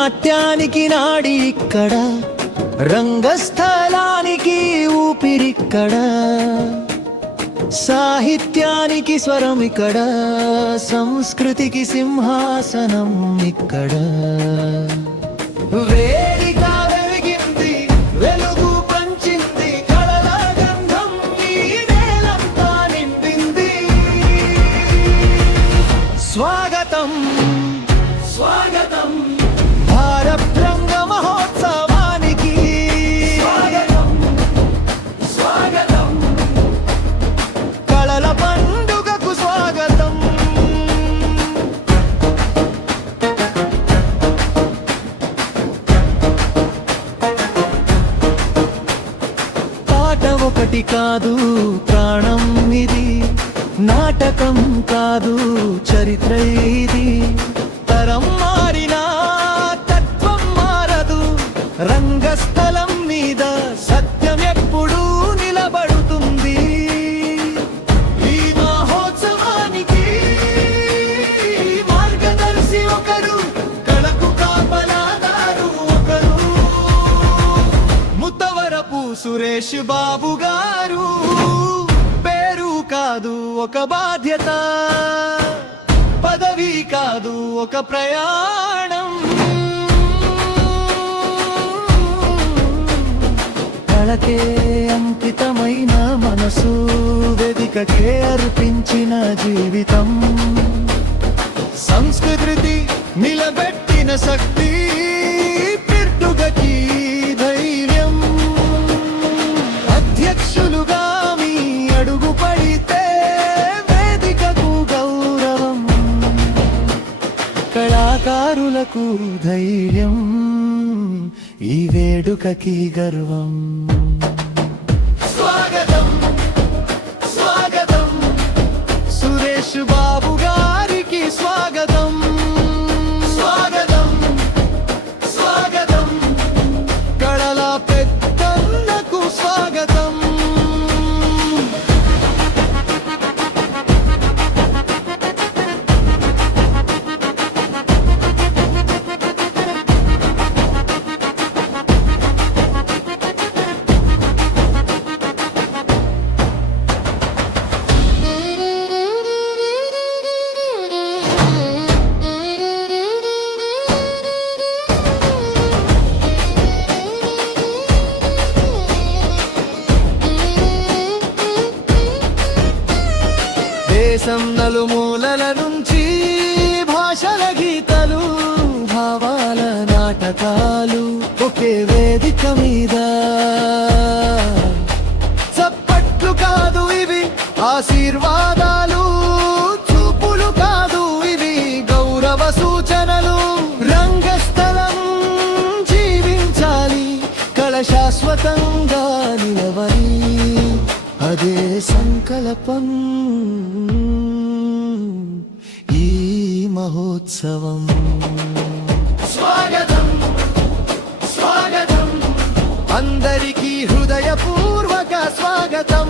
నాట్యానికి నాడి ఇక్కడ, రంగస్థలానికి ఊపిరిక్కడ, సాహిత్యానికి స్వరం ఇక్కడ, సంస్కృతికి సింహాసనం ఇక్కడ. వేదిక వెలిగింది, వెలుగు పంచింది, కళల గంధం ఈ నేలంతా నింపింది. స్వాగతం స్వాగతం భారత్ రంగ మహోత్సవానికి, స్వాగతం స్వాగతం కళల పండుగకు స్వాగతం. పాట ఒకటి కాదు ప్రాణం ఇది, నాటకం కాదు చరిత్ర ఇది. తరం మారినా తత్వం మారదు, రంగస్థలం మీద సత్యం ఎప్పుడూ నిలబడుతుంది. ఈ మహోత్సవానికి మార్గదర్శి ఒకరు, కళకు కాపలాదారు ఒకరు, ముత్తవరపు సురేష్ బాబు గారు. పేరు కాదు ఒక బాధ్యత, పదవి కాదు ఒక ప్రయాణం. కళకే అంకితమైన మనసు, వేదికకే అర్పించిన జీవితం. సంస్కృతి నిలబెట్టిన శక్తి, పిర్డుగకి ధైర్యం. అధ్యక్షులుగా మీ అడుగు పడితే వేదికకు గౌరవం, కళాకారులకు ధైర్యం, ఈ వేడుకకి గర్వం. స్వాగతం స్వాగతం సురేష్ బాబు గారికి స్వాగతం. స్వాగతం స్వాగతం కళల పెద్దన్నకు స్వాగతం. దేశం నలుమూలల నుంచి భాషల గీతలు, భావాల నాటకాలు ఒకే వేదిక మీద. చప్పట్లు కాదు ఇవి ఆశీర్వాదాలు, చూపులు కాదు ఇవి గౌరవ సూచనలు. రంగస్థలం జీవించాలి, కళ శాశ్వతంగా నిలవాలి, అదే సంకల్పం ఈ మహోత్సవం. స్వాగతం స్వాగతం అందరికీ హృదయపూర్వక స్వాగతం.